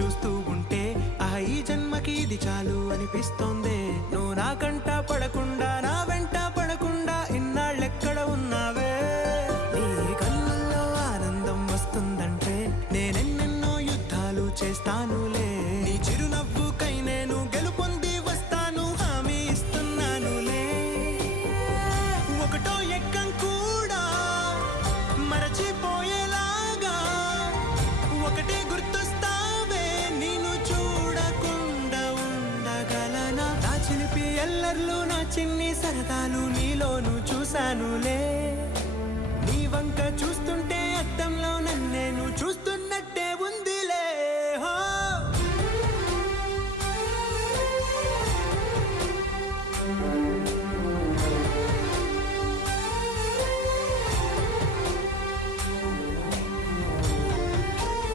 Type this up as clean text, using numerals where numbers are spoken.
చూస్తూ ఉంటే ఈ జన్మకి ఇది చాలు అనిపిస్తోంది. నువ్వు నా కంట పడకుండా నా వెంట పడకుండా ఇన్నాళ్ళెక్కడ ఉన్నావే. నీ కళ్ళల్లో ఆనందం వస్తుందంటే నేనెన్నెన్నో యుద్ధాలు చేస్తానులే. నీ చిరునవ్వుకై నేను గెలుపొంది వస్తాను హామీ ఇస్తున్నానులే. ఒకటో ఎక్కం కూడా మరచిపోయేలాగా ఒకటే గుర్తొస్తావే. నేను చూడకుండా ఉండగలనా? నా చిలిపి ఎల్లర్లు నా చిన్ని సరదాలు నీలోను చూశానులే. నీ వంక చూస్తుంటే